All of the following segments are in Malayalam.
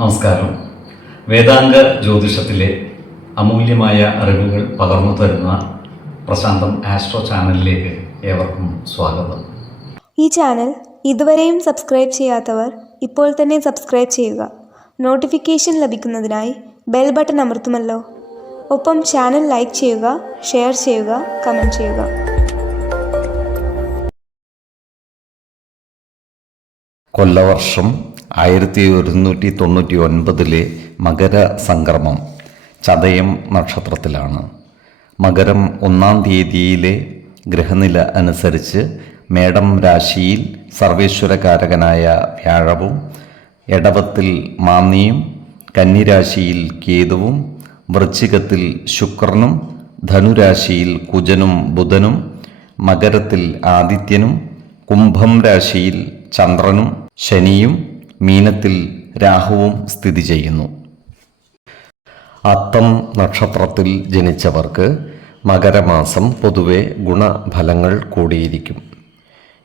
നമസ്കാരം. വേദാംഗ ജ്യോതിഷത്തിലെ അമൂല്യമായ അറിവുകൾ പകർന്നു തരുന്ന പ്രശാന്തം ആസ്ട്രോ ചാനലിലേക്ക് ഏവർക്കും സ്വാഗതം. ഈ ചാനൽ ഇതുവരെയും സബ്സ്ക്രൈബ് ചെയ്യാത്തവർ ഇപ്പോൾ തന്നെ സബ്സ്ക്രൈബ് ചെയ്യുക. നോട്ടിഫിക്കേഷൻ ലഭിക്കുന്നതിനായി ബെൽ ബട്ടൺ അമർത്തുമല്ലോ. ഒപ്പം ചാനൽ ലൈക്ക് ചെയ്യുക, ഷെയർ ചെയ്യുക, കമൻറ്റ് ചെയ്യുക. കൊല്ലവർഷം 1199 മകര സംക്രമം ചതയം നക്ഷത്രത്തിലാണ്. മകരം 1-ാം തീയതിയിലെ ഗ്രഹനില അനുസരിച്ച് മേടം രാശിയിൽ സർവേശ്വരകാരകനായ വ്യാഴവും, എടവത്തിൽ മാന്നിയും, കന്നിരാശിയിൽ കേതുവും, വൃശ്ചികത്തിൽ ശുക്രനും, ധനുരാശിയിൽ കുജനും ബുധനും, മകരത്തിൽ ആദിത്യനും, കുംഭം രാശിയിൽ ചന്ദ്രനും ശനിയും, മീനത്തിൽ രാഹുവും സ്ഥിതി ചെയ്യുന്നു. അത്തം നക്ഷത്രത്തിൽ ജനിച്ചവർക്ക് മകരമാസം പൊതുവെ ഗുണഫലങ്ങൾ കൂടിയിരിക്കും.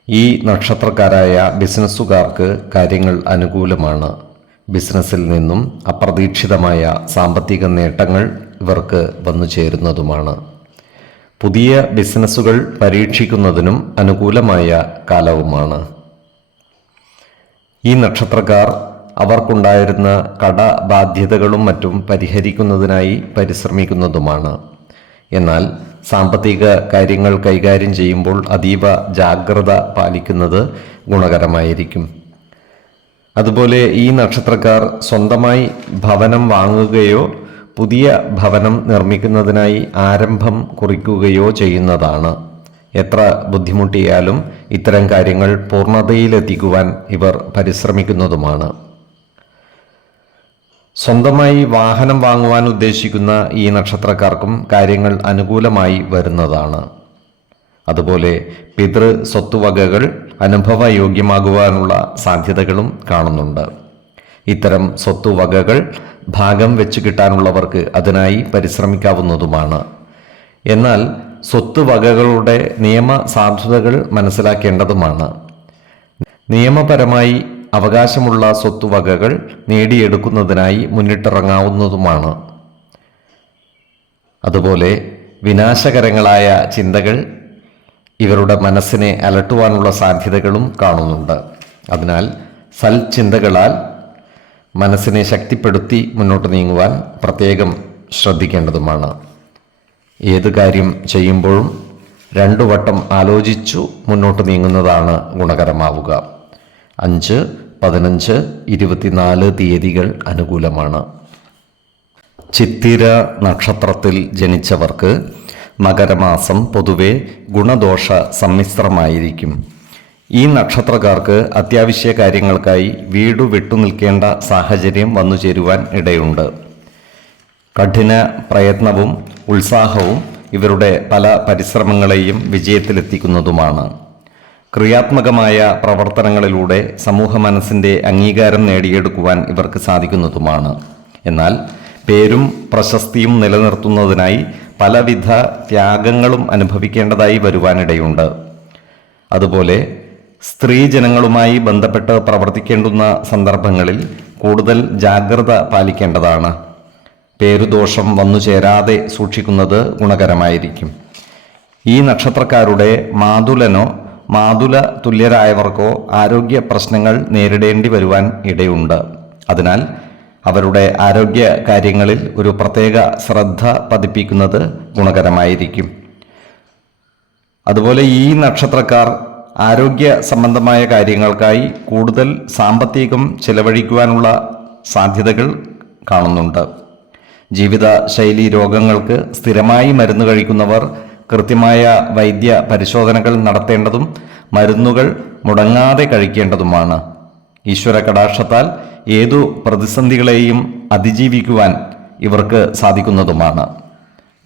ഈ നക്ഷത്രക്കാരായ ബിസിനസ്സുകാർക്ക് കാര്യങ്ങൾ അനുകൂലമാണ്. ബിസിനസ്സിൽ നിന്നും അപ്രതീക്ഷിതമായ സാമ്പത്തിക നേട്ടങ്ങൾ ഇവർക്ക് വന്നു ചേരുന്നതുമാണ്. പുതിയ ബിസിനസ്സുകൾ പരീക്ഷിക്കുന്നതിനും അനുകൂലമായ കാലവുമാണ്. ഈ നക്ഷത്രക്കാർ അവർക്കുണ്ടായിരുന്ന കടബാധ്യതകളും മറ്റും പരിഹരിക്കുന്നതിനായി പരിശ്രമിക്കുന്നതുമാണ്. എന്നാൽ സാമ്പത്തിക കാര്യങ്ങൾ കൈകാര്യം ചെയ്യുമ്പോൾ അതീവ ജാഗ്രത പാലിക്കുന്നത് ഗുണകരമായിരിക്കും. അതുപോലെ ഈ നക്ഷത്രക്കാർ സ്വന്തമായി ഭവനം വാങ്ങുകയോ പുതിയ ഭവനം നിർമ്മിക്കുന്നതിനായി ആരംഭം കുറിക്കുകയോ ചെയ്യുന്നതാണ്. എത്ര ബുദ്ധിമുട്ടിയാലും ഇത്തരം കാര്യങ്ങൾ പൂർണ്ണതയിലെത്തിക്കുവാൻ ഇവർ പരിശ്രമിക്കുന്നതുമാണ്. സ്വന്തമായി വാഹനം വാങ്ങുവാൻ ഉദ്ദേശിക്കുന്ന ഈ നക്ഷത്രക്കാർക്കും കാര്യങ്ങൾ അനുകൂലമായി വരുന്നതാണ്. അതുപോലെ പിതൃ സ്വത്തുവകകൾ അനുഭവയോഗ്യമാകുവാനുള്ള സാധ്യതകളും കാണുന്നുണ്ട്. ഇത്തരം സ്വത്തുവകകൾ ഭാഗം വെച്ച് കിട്ടാനുള്ളവർക്ക് അതിനായി പരിശ്രമിക്കാവുന്നതുമാണ്. എന്നാൽ സ്വത്തുവകകളുടെ നിയമസാധുതകൾ മനസ്സിലാക്കേണ്ടതുമാണ്. നിയമപരമായി അവകാശമുള്ള സ്വത്തുവകകൾ നേടിയെടുക്കുന്നതിനായി മുന്നിട്ടിറങ്ങാവുന്നതുമാണ്. അതുപോലെ വിനാശകരങ്ങളായ ചിന്തകൾ ഇവരുടെ മനസ്സിനെ അലട്ടുവാനുള്ള സാധ്യതകളും കാണുന്നുണ്ട്. അതിനാൽ സൽചിന്തകളാൽ മനസ്സിനെ ശക്തിപ്പെടുത്തി മുന്നോട്ട് നീങ്ങുവാൻ പ്രത്യേകം ശ്രദ്ധിക്കേണ്ടതുമാണ്. ഏത് കാര്യം ചെയ്യുമ്പോഴും 2 വട്ടം ആലോചിച്ചു മുന്നോട്ട് നീങ്ങുന്നതാണ് ഗുണകരമാവുക. 5, 15, 24 തീയതികൾ അനുകൂലമാണ്. ചിത്തിര നക്ഷത്രത്തിൽ ജനിച്ചവർക്ക് മകരമാസം പൊതുവെ ഗുണദോഷ സമ്മിശ്രമായിരിക്കും. ഈ നക്ഷത്രക്കാർക്ക് അത്യാവശ്യ കാര്യങ്ങൾക്കായി വീട് വിട്ടുനിൽക്കേണ്ട സാഹചര്യം വന്നു ചേരുവാൻ ഇടയുണ്ട്. കഠിന പ്രയത്നവും ഉത്സാഹവും ഇവരുടെ പല പരിശ്രമങ്ങളെയും വിജയത്തിലെത്തിക്കുന്നതുമാണ്. ക്രിയാത്മകമായ പ്രവർത്തനങ്ങളിലൂടെ സമൂഹ മനസ്സിൻ്റെ അംഗീകാരം നേടിയെടുക്കുവാൻ ഇവർക്ക് സാധിക്കുന്നതുമാണ്. എന്നാൽ പേരും പ്രശസ്തിയും നിലനിർത്തുന്നതിനായി പലവിധ ത്യാഗങ്ങളും അനുഭവിക്കേണ്ടതായി വരുവാനിടയുണ്ട്. അതുപോലെ സ്ത്രീജനങ്ങളുമായി ബന്ധപ്പെട്ട് പ്രവർത്തിക്കേണ്ടുന്ന സന്ദർഭങ്ങളിൽ കൂടുതൽ ജാഗ്രത പാലിക്കേണ്ടതാണ്. പേരുദോഷം വന്നു ചേരാതെ സൂക്ഷിക്കുന്നത് ഗുണകരമായിരിക്കും. ഈ നക്ഷത്രക്കാരുടെ മാതുലനോ മാതുല തുല്യരായവർക്കോ ആരോഗ്യ പ്രശ്നങ്ങൾ നേരിടേണ്ടി വരുവാൻ ഇടയുണ്ട്. അതിനാൽ അവരുടെ ആരോഗ്യ കാര്യങ്ങളിൽ ഒരു പ്രത്യേക ശ്രദ്ധ പതിപ്പിക്കുന്നത് ഗുണകരമായിരിക്കും. അതുപോലെ ഈ നക്ഷത്രക്കാർ ആരോഗ്യ സംബന്ധമായ കാര്യങ്ങൾക്കായി കൂടുതൽ സാമ്പത്തികം ചെലവഴിക്കുവാനുള്ള സാധ്യതകൾ കാണുന്നുണ്ട്. ജീവിതശൈലി രോഗങ്ങൾക്ക് സ്ഥിരമായി മരുന്ന് കഴിക്കുന്നവർ കൃത്യമായ വൈദ്യ പരിശോധനകൾ നടത്തേണ്ടതും മരുന്നുകൾ മുടങ്ങാതെ കഴിക്കേണ്ടതുമാണ്. ഈശ്വര കടാക്ഷത്താൽ ഏതു പ്രതിസന്ധികളെയും അതിജീവിക്കുവാൻ ഇവർക്ക് സാധിക്കുന്നതുമാണ്.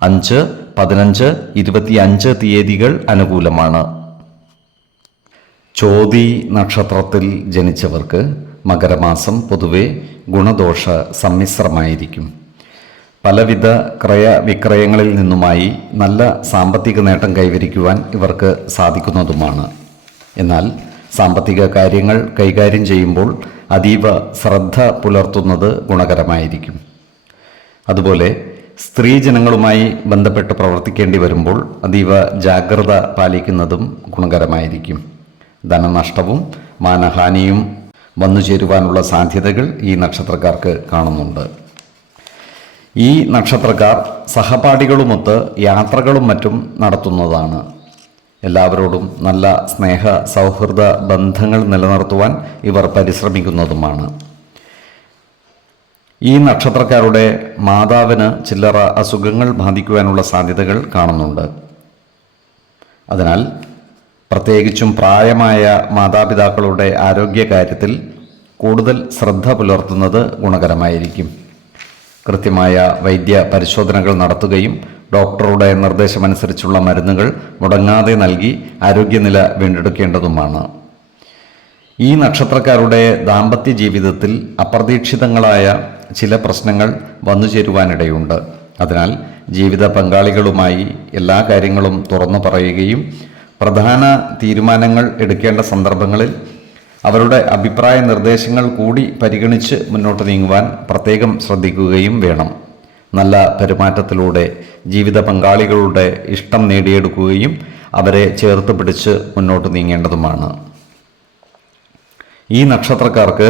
5, 15, 25 തീയതികൾ അനുകൂലമാണ്. ചോതി നക്ഷത്രത്തിൽ ജനിച്ചവർക്ക് മകരമാസം പൊതുവെ ഗുണദോഷ സമ്മിശ്രമായിരിക്കും. പലവിധ ക്രയവിക്രയങ്ങളിൽ നിന്നുമായി നല്ല സാമ്പത്തിക നേട്ടം കൈവരിക്കുവാൻ ഇവർക്ക് സാധിക്കുന്നതുമാണ്. എന്നാൽ സാമ്പത്തിക കാര്യങ്ങൾ കൈകാര്യം ചെയ്യുമ്പോൾ അതീവ ശ്രദ്ധ പുലർത്തുന്നത് ഗുണകരമായിരിക്കും. അതുപോലെ സ്ത്രീജനങ്ങളുമായി ബന്ധപ്പെട്ട് പ്രവർത്തിക്കേണ്ടി വരുമ്പോൾ അതീവ ജാഗ്രത പാലിക്കുന്നതും ഗുണകരമായിരിക്കും. ധനനഷ്ടവും മാനഹാനിയും വന്നു ചേരുവാനുള്ള സാധ്യതകൾ ഈ നക്ഷത്രക്കാർക്ക് കാണുന്നുണ്ട്. ഈ നക്ഷത്രക്കാർ സഹപാഠികളുമൊത്ത് യാത്രകളും മറ്റും നടത്തുന്നതാണ്. എല്ലാവരോടും നല്ല സ്നേഹ സൗഹൃദ ബന്ധങ്ങൾ നിലനിർത്തുവാൻ ഇവർ പരിശ്രമിക്കുന്നതുമാണ്. ഈ നക്ഷത്രക്കാരുടെ മാതാവിന് ചില്ലറ അസുഖങ്ങൾ ബാധിക്കുവാനുള്ള സാധ്യതകൾ കാണുന്നുണ്ട്. അതിനാൽ പ്രത്യേകിച്ചും പ്രായമായ മാതാപിതാക്കളുടെ ആരോഗ്യകാര്യത്തിൽ കൂടുതൽ ശ്രദ്ധ പുലർത്തുന്നത് ഗുണകരമായിരിക്കും. കൃത്യമായ വൈദ്യ പരിശോധനകൾ നടത്തുകയും ഡോക്ടറുടെ നിർദ്ദേശമനുസരിച്ചുള്ള മരുന്നുകൾ മുടങ്ങാതെ നൽകി ആരോഗ്യനില വീണ്ടെടുക്കേണ്ടതുമാണ്. ഈ നക്ഷത്രക്കാരുടെ ദാമ്പത്യ ജീവിതത്തിൽ അപ്രതീക്ഷിതങ്ങളായ ചില പ്രശ്നങ്ങൾ വന്നു ചേരുവാനിടയുണ്ട്. അതിനാൽ ജീവിത പങ്കാളികളുമായി എല്ലാ കാര്യങ്ങളും തുറന്നു പറയുകയും പ്രധാന തീരുമാനങ്ങൾ എടുക്കേണ്ട സന്ദർഭങ്ങളിൽ അവരുടെ അഭിപ്രായ നിർദ്ദേശങ്ങൾ കൂടി പരിഗണിച്ച് മുന്നോട്ട് നീങ്ങുവാൻ പ്രത്യേകം ശ്രദ്ധിക്കുകയും വേണം. നല്ല പെരുമാറ്റത്തിലൂടെ ജീവിത പങ്കാളികളുടെ ഇഷ്ടം നേടിയെടുക്കുകയും അവരെ ചേർത്ത് പിടിച്ച് മുന്നോട്ട് നീങ്ങേണ്ടതുമാണ്. ഈ നക്ഷത്രക്കാർക്ക്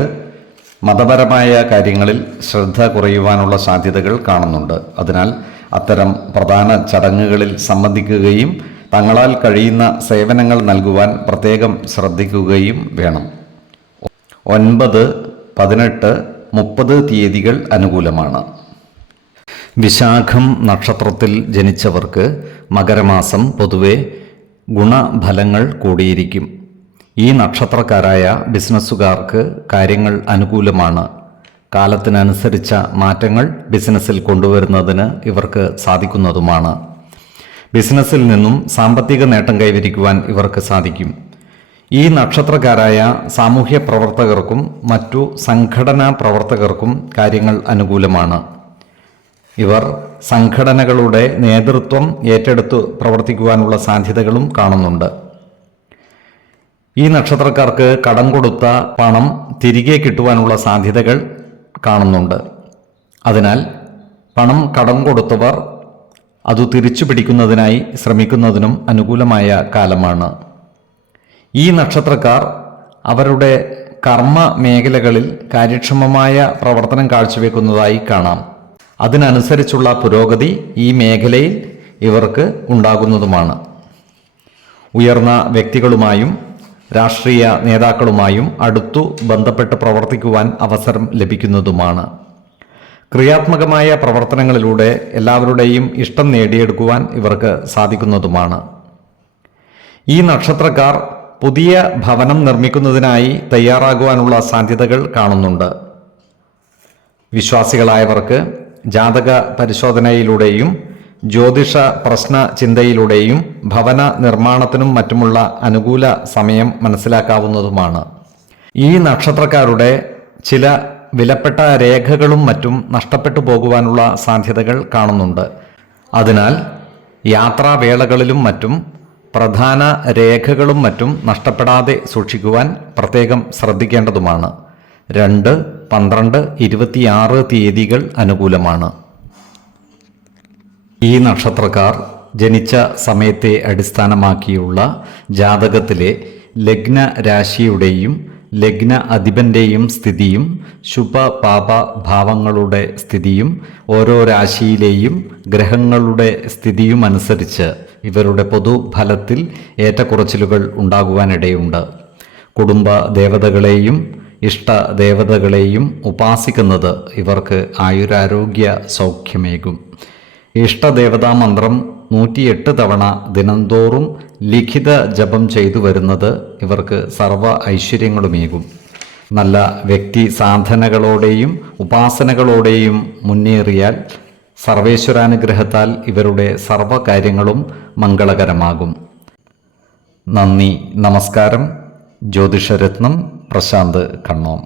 മതപരമായ കാര്യങ്ങളിൽ ശ്രദ്ധ കുറയുവാനുള്ള സാധ്യതകൾ കാണുന്നുണ്ട്. അതിനാൽ അത്തരം പ്രധാന ചടങ്ങുകളിൽ സംബന്ധിക്കുകയും തങ്ങളാൽ കഴിയുന്ന സേവനങ്ങൾ നൽകുവാൻ പ്രത്യേകം ശ്രദ്ധിക്കുകയും വേണം. 9, 18, 30 തീയതികൾ അനുകൂലമാണ്. വിശാഖം നക്ഷത്രത്തിൽ ജനിച്ചവർക്ക് മകരമാസം പൊതുവെ ഗുണഫലങ്ങൾ കൂടിയിരിക്കും. ഈ നക്ഷത്രക്കാരായ ബിസിനസ്സുകാർക്ക് കാര്യങ്ങൾ അനുകൂലമാണ്. കാലത്തിനനുസരിച്ച മാറ്റങ്ങൾ ബിസിനസ്സിൽ കൊണ്ടുവരുന്നതിന് ഇവർക്ക് സാധിക്കുന്നതുമാണ്. ബിസിനസ്സിൽ നിന്നും സാമ്പത്തിക നേട്ടം കൈവരിക്കുവാൻ ഇവർക്ക് സാധിക്കും. ഈ നക്ഷത്രക്കാരായ സാമൂഹ്യ പ്രവർത്തകർക്കും മറ്റു സംഘടനാ പ്രവർത്തകർക്കും കാര്യങ്ങൾ അനുകൂലമാണ്. ഇവർ സംഘടനകളുടെ നേതൃത്വം ഏറ്റെടുത്തു പ്രവർത്തിക്കുവാനുള്ള സാധ്യതകളും കാണുന്നുണ്ട്. ഈ നക്ഷത്രക്കാർക്ക് കടം കൊടുത്ത പണം തിരികെ കിട്ടുവാനുള്ള സാധ്യതകൾ കാണുന്നുണ്ട്. അതിനാൽ പണം കടം കൊടുത്തവർ അത് തിരിച്ചു പിടിക്കുന്നതിനായി ശ്രമിക്കുന്നതിനും അനുകൂലമായ കാലമാണ്. ഈ നക്ഷത്രക്കാർ അവരുടെ കർമ്മ മേഖലകളിൽ കാര്യക്ഷമമായ പ്രവർത്തനം കാഴ്ചവെക്കുന്നതായി കാണാം. അതിനനുസരിച്ചുള്ള പുരോഗതി ഈ മേഖലയിൽ ഇവർക്ക് ഉണ്ടാകുന്നതുമാണ്. ഉയർന്ന വ്യക്തികളുമായും രാഷ്ട്രീയ നേതാക്കളുമായും അടുത്തു ബന്ധപ്പെട്ട് പ്രവർത്തിക്കുവാൻ അവസരം ലഭിക്കുന്നതുമാണ്. ക്രിയാത്മകമായ പ്രവർത്തനങ്ങളിലൂടെ എല്ലാവരുടെയും ഇഷ്ടം നേടിയെടുക്കുവാൻ ഇവർക്ക് സാധിക്കുന്നതുമാണ്. ഈ നക്ഷത്രക്കാർ പുതിയ ഭവനം നിർമ്മിക്കുന്നതിനായി തയ്യാറാകുവാനുള്ള സാധ്യതകൾ കാണുന്നുണ്ട്. വിശ്വാസികളായവർക്ക് ജാതക പരിശോധനയിലൂടെയും ജ്യോതിഷ പ്രശ്ന ചിന്തയിലൂടെയും ഭവന നിർമ്മാണത്തിനും മറ്റുമുള്ള അനുകൂല സമയം മനസ്സിലാക്കാവുന്നതുമാണ്. ഈ നക്ഷത്രക്കാരുടെ ചില വിലപ്പെട്ട രേഖകളും മറ്റും നഷ്ടപ്പെട്ടു പോകുവാനുള്ള സാധ്യതകൾ കാണുന്നുണ്ട്. അതിനാൽ യാത്രാവേളകളിലും മറ്റും പ്രധാന രേഖകളും മറ്റും നഷ്ടപ്പെടാതെ സൂക്ഷിക്കുവാൻ പ്രത്യേകം ശ്രദ്ധിക്കേണ്ടതുമാണ്. 2, 12, 26 തീയതികൾ അനുകൂലമാണ്. ഈ നക്ഷത്രക്കാർ ജനിച്ച സമയത്തെ അടിസ്ഥാനമാക്കിയുള്ള ജാതകത്തിലെ ലഗ്ന രാശിയുടെയും ലഗ്ന അധിപന്റെയും സ്ഥിതിയും ശുഭ പാപ ഭാവങ്ങളുടെ സ്ഥിതിയും ഓരോ രാശിയിലെയും ഗ്രഹങ്ങളുടെ സ്ഥിതിയും അനുസരിച്ച് ഇവരുടെ പൊതുഫലത്തിൽ ഏറ്റക്കുറച്ചിലുകൾ ഉണ്ടാകുവാനിടയുണ്ട്. കുടുംബ ദേവതകളെയും ഇഷ്ട ദേവതകളെയും ഉപാസിക്കുന്നത് ഇവർക്ക് ആയുരാരോഗ്യ സൗഖ്യമേകും. ഇഷ്ടദേവതാ മന്ത്രം 108 തവണ ദിനംതോറും ലിഖിത ജപം ചെയ്തു വരുന്നത് ഇവർക്ക് സർവ്വ ഐശ്വര്യങ്ങളുമേകും. നല്ല വ്യക്തി സാധനകളോടെയും ഉപാസനകളോടെയും മുന്നേറിയാൽ സർവേശ്വരാനുഗ്രഹത്താൽ ഇവരുടെ സർവ്വകാര്യങ്ങളും മംഗളകരമാകും. നന്ദി, നമസ്കാരം. ജ്യോതിഷരത്നം പ്രശാന്ത് കണ്ണോം.